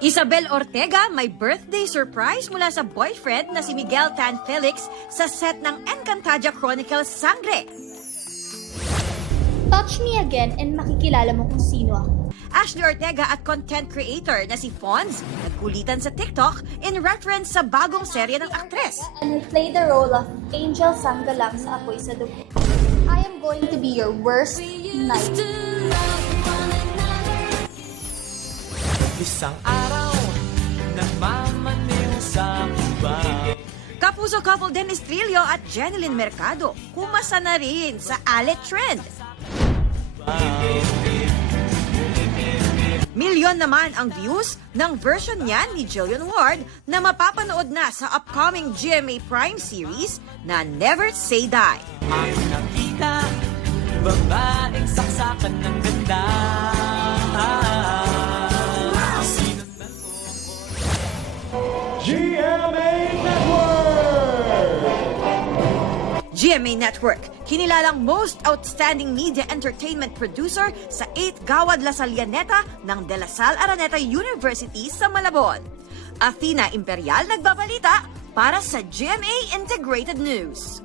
Isabel Ortega may birthday surprise mula sa boyfriend na si Miguel Tan Felix sa set ng Encantadia Chronicles Sangre. Touch me again and makikilala mo kung sino ako. Ashley Ortega at content creator na si Fonz nagkulitan sa TikTok in reference sa bagong serye ng aktres. And I play the role of Angel Sanggalang sa Apoy sa Dugo. I am going to be your worst night. Isang araw, nagmamaniw sa iba. Kapuso couple Dennis Trillo at Jeneline Mercado kumasa na rin sa Ale Trend. Milyon naman ang views ng version niyan ni Jillian Ward na mapapanood na sa upcoming GMA Prime series na Never Say Die. Ang nakita, babaeng saksakan ng ganda. GMA Network! GMA Network, kinilalang most outstanding media entertainment producer sa 8th Gawad La Sallaneta ng De La Salle Araneta University sa Malabon. Athena Imperial nagbabalita para sa GMA Integrated News.